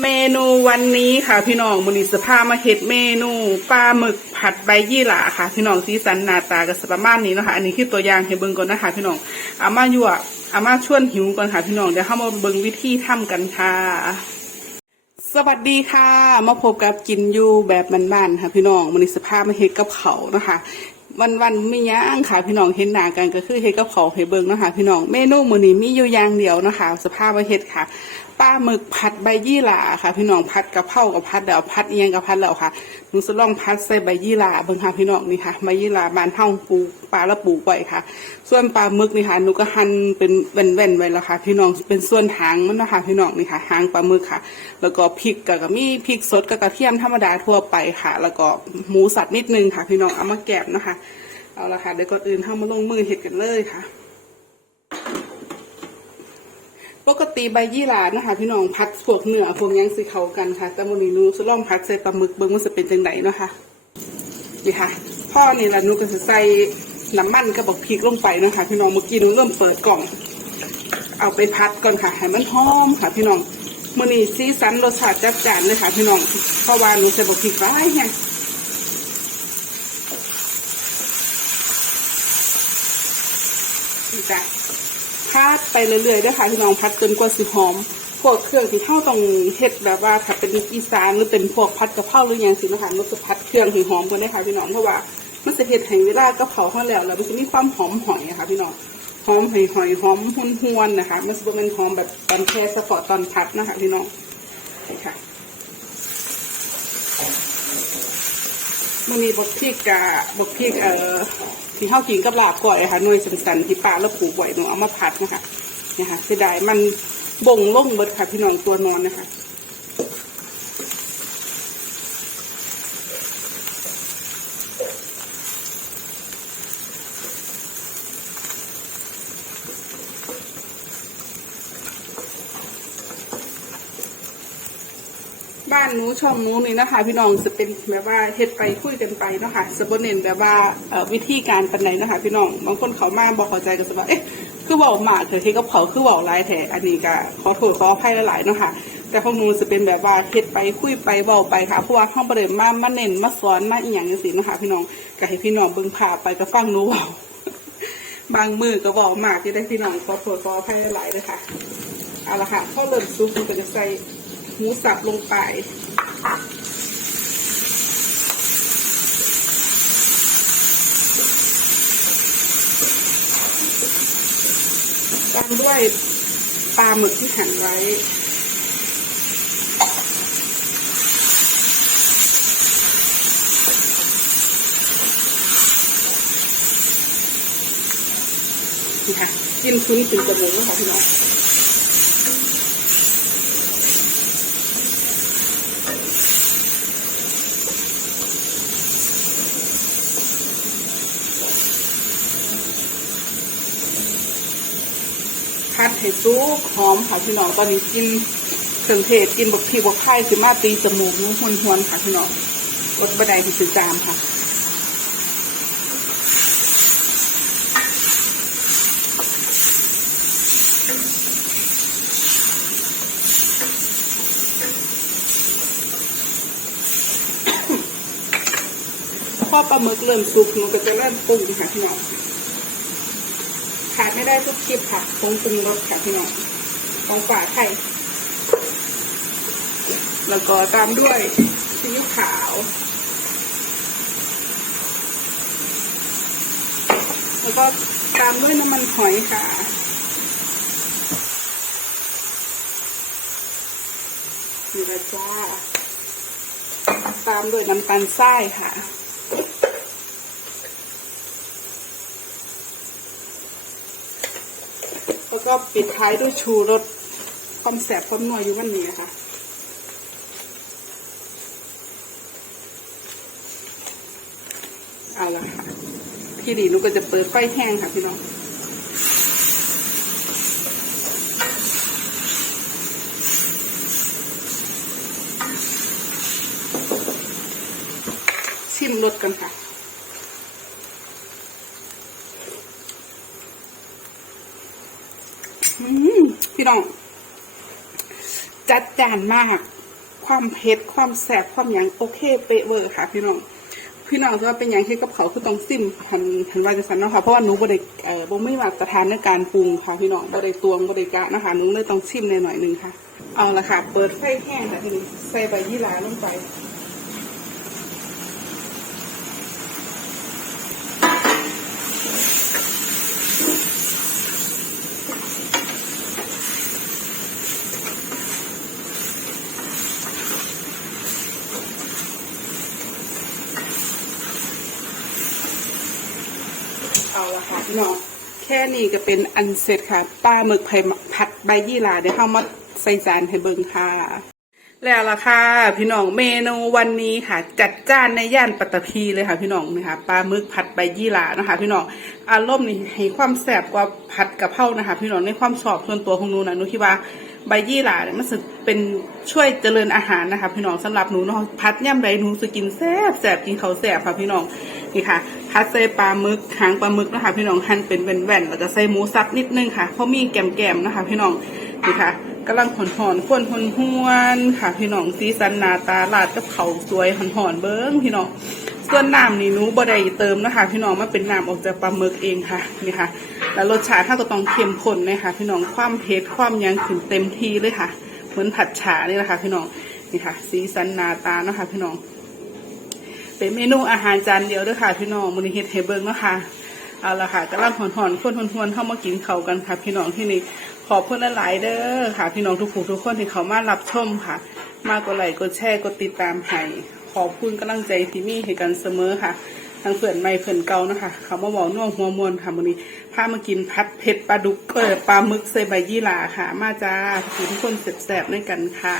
เมนูวันนี้ค่ะพี่น้องมอนิสภามาเฮ็ดเมนูปลาหมึกผัดใบยี่หร่าค่ะ พี่น้องสีสันหน้าตาก็สประมาณนี้นะคะอันนี้คือตัวอย่างให้เบิ่งก่อนนะคะพี่น้องเอามายั่วเอามาชวนหิวก่อนค่ะพี่น้องเดี๋ยวเข้ามาเบิ่งวิธีทำกันค่ะ สวัสดีค่ะ มาพบกับกินอยู่แบบบ้านๆค่ะพี่น้องมอนิสภามาเฮ็ดกับเขานะคะวันวันๆไม่ย่างค่ะพี่น้องเห็นหน้ากันก็คือเฮ็ดกับเขาวให้เบิ่งนะคะพี่น้องเมนูมื้อนี้มีอยู่อย่างเดียวนะคะสภาพมาเฮ็ดค่ะ ปลาหมึกผัดใบยี่หร่าค่ะ พี่น้องผัดกะเพรากับผัดเดี๋ยวผัดเอียงกับผัดแล้วค่ะหนูจะลองผัดใส่ใบยี่หร่าเบิ่งค่ะพี่น้องนี่ค่ะใบยี่หร่าบานเฮาปลูกปลาแล้วปลูกไว้ค่ะ ส่วนปลาหมึกนี่ค่ะหนูก็หั่นเป็นแว่นๆไว้แล้วค่ะ พี่น้องเป็นส่วนหางมันนะคะพี่น้องนี่ค่ะหางปลาหมึกค่ะ แล้วก็พริกกับก็มีพริกสดกับกระเทียมธรรมดาทั่วไปค่ะ แล้วก็หมูสัตว์นิดนึงค่ะ พี่น้องเอามาแกบนะคะ เอาละค่ะเดี๋ยวก่อนอื่นเข้ามาลงมือเห็ดกันเลยค่ะ ปกติใบยี่หร่านะคะ พี่น้องพัดพวกเนื้อพวกยังสิเขากันค่ะ แต่วันนี้นูจะลองพัดใส่ปลาหมึกเบิ้งว่าจะเป็นจังไดเนาะค่ะนี่ค่ะพ่อนี่แหละนูก็จะใส่น้ำมันกับบักพริกลงไปเนาะคะพี่น้องเมื่อกี้นูเริ่มเปิดกล่อง เอาไปพัดก่อนค่ะให้มันหอมค่ะ พี่น้องมื้อนี้สีสันรสชาติจัดจานเลยค่ะ พี่น้องเพราะว่านูใส่บักพริกไว้แห้งนี่จ้ะ พัดไปเรื่อยๆด้วยค่ะพี่น้องพัดจนกว่าสิหอม พวกเครื่องที่เข้าต้องเฮ็ดแบบว่าถ้าเป็นอีสานหรือเป็นพวกพัดกะเพราหรืออย่างสินะคะมันจะพัดเครื่องให้หอมกว่านี้ค่ะพี่น้องเพราะว่ามันจะเฮ็ดให้เวลากะเพราเขาแล้วแล้วมันจะมีความหอมหอยอะค่ะพี่น้องหอมหอยหอยหอมหุนหวนนะคะมันจะเป็นหอมแบบตอนแค่สปอร์ตตอนพัดนะคะพี่น้องค่ะมันมีบกพริกกะบกพริกเอ่อ ที่ข้าวกินกับลาบก่อยค่ะหน่วยสันๆที่ปลาแล้วผูกไว้หนูเอามาผัดนะคะเนี่ยค่ะเสียดายมันบ่งล่งเบิดค่ะพี่น้องตัวนอนนะคะ บ้านนู้ช่องนู้นี่นะคะ พี่น้องจะเป็นแบบว่าเฮ็ดไปคุยกันไปเนาะค่ะจะบ่เน้นแบบว่าวิธีการปันไหนนะคะ พี่น้องบางคนเขามาบอกเข้าใจก็จะว่าเอ๊ะคือเว้าหมากเถอะเฮ็ดกับเขาคือเว้าหลายแท้อันนี้ก็ขอโทษขออภัยหลายๆเนาะค่ะแต่พวกนูจะเป็นแบบว่าเฮ็ดไปคุยไปเว้าไปค่ะเพราะว่าเฮาบ่ได้มามาเน้นมาสอนมาอีหยังจังซี่นะคะพี่น้องก็ให้พี่น้องเบิ่งภาพไปก็ฟังหนูเว้าบางมือก็เว้ามากที่ได้พี่น้องขอโทษขออภัยหลายๆเลยค่ะเอาละค่ะพอเริ่มซุปมันก็จะใส่ หมูสับลงไป ตามด้วยปลาหมึกที่หั่นไว้นี่ค่ะกินคุ้นถึงจมูกแล้วค่ะพี่น้อง พัดให้ซุกหอมค่ะพี่น้องตอนนี้กินเครื่องเทศกินบักพีบักไข่สิมาตีจมูกนุ่มหวนๆค่ะพี่น้องกดบันไดที่ถือจามค่ะพอปลาหมึกเริ่มสุกหนูก็จะเริ่มปรุงค่ะพี่น้อง ขาดไม่ได้ทุกคลิปค่ะปรุงปรุงรสค่ะพี่น้องของฝาไทย แล้วก็ตามด้วยซีอิ๊วขาว แล้วก็ตามด้วยน้ำมันหอยค่ะนี่ละจ้า ตามด้วยน้ำตาลทรายค่ะ แล้วก็ปิดท้ายด้วยชูรสความแสบความนัวอยู่วันนี้นะคะเอาละค่ะพี่ดีนุก็จะเปิดไฟแห้งค่ะพี่น้องชิมรสกันค่ะ อืม พี่น้อง จัดจานมาก ความเผ็ดความแสบความหยังโอเคเป๊ะเวอร์ค่ะ พี่น้องพี่น้องจะเป็นหยังเฮ็ดกับเขาคือต้องซิมทันทันว่าจะสันเนาะค่ะเพราะว่าหนูบ่ได้เอ่อบ่ไม่มาตรฐานในการปรุงค่ะพี่น้องบ่ได้ตวงบ่ได้กะนะคะหนูเลยต้องชิมหน่อยนึงค่ะ เอาละค่ะ เปิดไฟแห้งค่ะทีนี้ใส่ใบยี่หร่าลงไป ค่ะพี่น้องแค่นี้ก็เป็นอันเสร็จค่ะปลาหมึกไผ่ผัดใบยี่หร่าเดี๋ยวเข้ามาใส่จานให้เบิ่งค่ะ แล้วล่ะค่ะพี่น้องเมนูวันนี้ค่ะ จัดจ้านในย่านปัตตภีเลยค่ะ พี่น้องนะคะปลาหมึกผัดใบยี่หร่านะคะ พี่น้องอารมณ์นี่ให้ความแสบกว่าผัดกะเพรานะคะ พี่น้องในความชอบส่วนตัวของหนูนะหนูคิดว่าใบยี่หร่าเนี่ยมันสึกเป็นช่วยเจริญอาหารนะคะ พี่น้องสำหรับหนูเนาะพัดย่ำใดหนูจะกินแซ่บแสบกินเขาแสบค่ะพี่น้องนี่ค่ะพัดใส่ปลาหมึกหางปลาหมึกนะคะ พี่น้องหั่นเป็นแว่นๆแล้วก็ใส่หมูสับนิดนึงค่ะเพราะมีแกมๆนะคะ พี่น้องนี่ค่ะ กำลังหอนๆข้นหนหวนค่ะ พี่น้องสีสันนาตาลาดกับเขาสวยหอนๆเบิ้งพี่น้องส่วนน้ำนี่นูบ่ได้เติมนะคะ พี่น้องมันเป็นน้ำออกจากปลาหมึกเองค่ะนี่ค่ะ แล้วรสชาติถ้าก็ต้องเข้มข้นเลยค่ะ พี่น้องความเผ็ดความยังขึ้นเต็มที่เลยค่ะ เหมือนผัดฉานี่แหละค่ะ พี่น้องนี่ค่ะ สีสันนาตาเนาะคะ พี่น้อง เป็นเมนูอาหารจานเดียวเด้วยค่ะ พี่น้องมูลนิธิเฮเบิ้งเนาะค่ะเอาละค่ะกำลังหอนหอนๆข้นหวนเข้ามากินเขากันค่ะ พี่น้องที่นี่ อบคุณหลาย ๆ เด้อค่ะ พี่น้องทุกผู้ทุกคนที่เขามารับชมค่ะ มากกดไลค์กดแชร์กดติดตามให้ขอบคุณกำลังใจที่มีให้กันเสมอค่ะทั้งเพื่อนใหม่เพื่อนเก่านะคะเขามาบอกน่วงหัวมวนค่ะวันนี้พามากินพัดเผ็ดปลาดุกเออปลาหมึกใส่ใบยี่หร่าค่ะ มาจ้าทุกคนแสบๆด้วยกันค่ะ